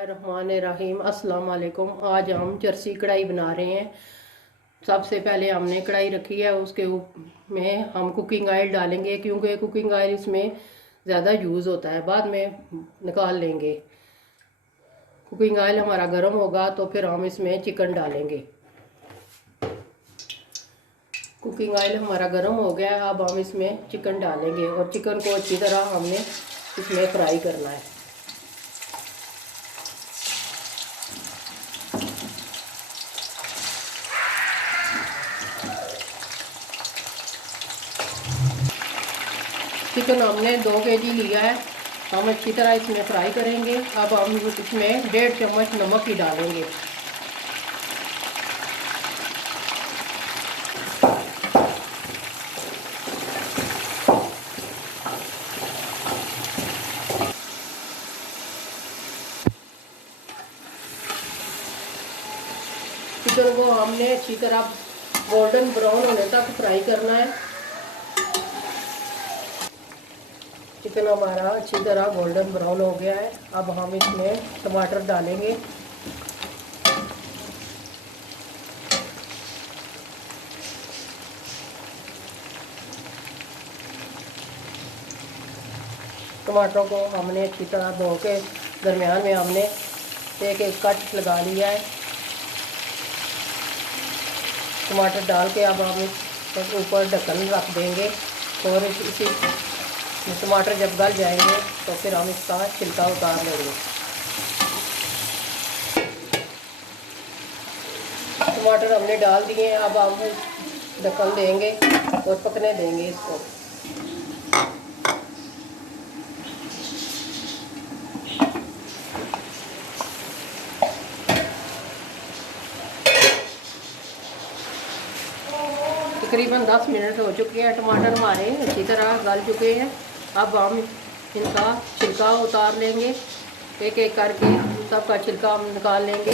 बिस्मिल्लाहिर्रहमानिर्रहीम। अस्सलाम वालेकुम। आज हम चरसी कढ़ाई बना रहे हैं। सबसे पहले हमने कढ़ाई रखी है, उसके में हम कुकिंग ऑयल डालेंगे क्योंकि कुकिंग ऑयल इसमें ज़्यादा यूज़ होता है, बाद में निकाल लेंगे। कुकिंग ऑयल हमारा गर्म होगा तो फिर हम इसमें चिकन डालेंगे। कुकिंग ऑयल हमारा गर्म हो गया है, अब हम इसमें चिकन डालेंगे और चिकन को अच्छी तरह हमने इसमें फ्राई करना है। चिकन हमने 2 kg लिया है, हम अच्छी तरह इसमें फ्राई करेंगे। अब हम इसमें 1.5 चम्मच नमक ही डालेंगे। चिकन को हमने अच्छी तरह गोल्डन ब्राउन होने तक फ्राई करना है। चिकन हमारा अच्छी तरह गोल्डन ब्राउन हो गया है। अब हम इसमें टमाटर डालेंगे। टमाटरों को हमने अच्छी तरह धो के दरमियान में हमने एक एक कट लगा लिया है। टमाटर डाल के अब हम इस ऊपर ढक्कन रख देंगे और इसी टमाटर जब गल जाएंगे तो फिर हम इसका छिलका उतार लेंगे। टमाटर हमने डाल दिए हैं, अब हम ढक्कन देंगे और पकने देंगे इसको। तकरीबन 10 मिनट हो चुके हैं। टमाटर हमारे अच्छी तरह गल चुके हैं। अब हम इनका छिलका उतार लेंगे, एक एक करके सबका छिलका हम निकाल लेंगे।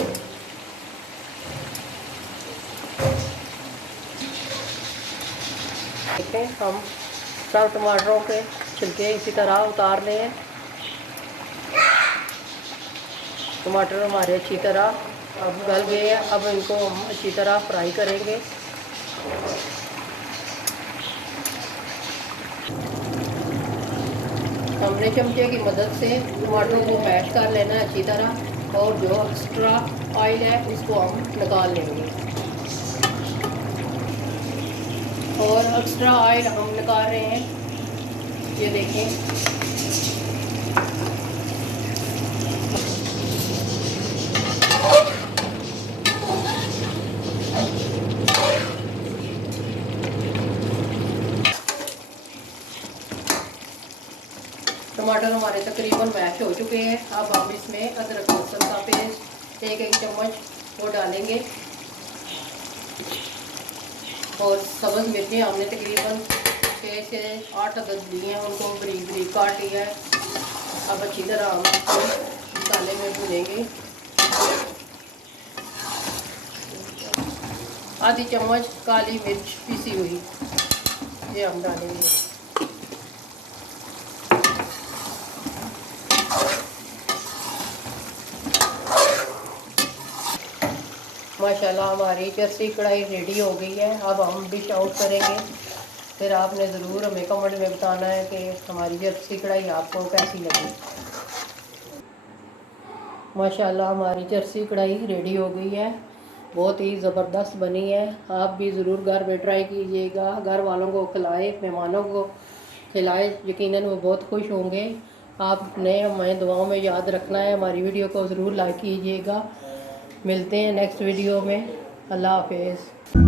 देखें, हम सब टमाटरों के छिलके इसी तरह उतार रहे हैं। टमाटर हमारे अच्छी तरह अब गल गए हैं, अब इनको हम अच्छी तरह फ्राई करेंगे। हमने चमचे की मदद से टमाटरों को मैश कर लेना है अच्छी तरह, और जो एक्स्ट्रा ऑयल है उसको हम निकाल लेंगे। और एक्स्ट्रा ऑयल हम निकाल रहे हैं, ये देखें। टमाटर हमारे तकरीबन मैश हो चुके हैं। अब हम इसमें अदरक लहसुन का पेस्ट एक चम्मच वो डालेंगे, और सब्ज़ मिर्ची हमने तकरीबन 6 से 8 अदद ली हैं, उनको बरीक बरीक काट लिया है। अब अच्छी तरह हम इसको मसाले में भूनेंगे। आधी चम्मच काली मिर्च पीसी हुई ये हम डालेंगे। माशाल्लाह हमारी चरसी कढ़ाई रेडी हो गई है। अब हम डिश आउट करेंगे। फिर आपने ज़रूर हमें कमेंट में बताना है कि हमारी चरसी कढ़ाई आपको कैसी लगी। माशाल्लाह हमारी चरसी कढ़ाई रेडी हो गई है, बहुत ही ज़बरदस्त बनी है। आप भी ज़रूर घर में ट्राई कीजिएगा, घर वालों को खिलाएं, मेहमानों को खिलाएं, यकीनन वो बहुत खुश होंगे। आपने हमें दुआओं में याद रखना है। हमारी वीडियो को ज़रूर लाइक कीजिएगा। मिलते हैं नेक्स्ट वीडियो में। अल्लाह हाफिज़।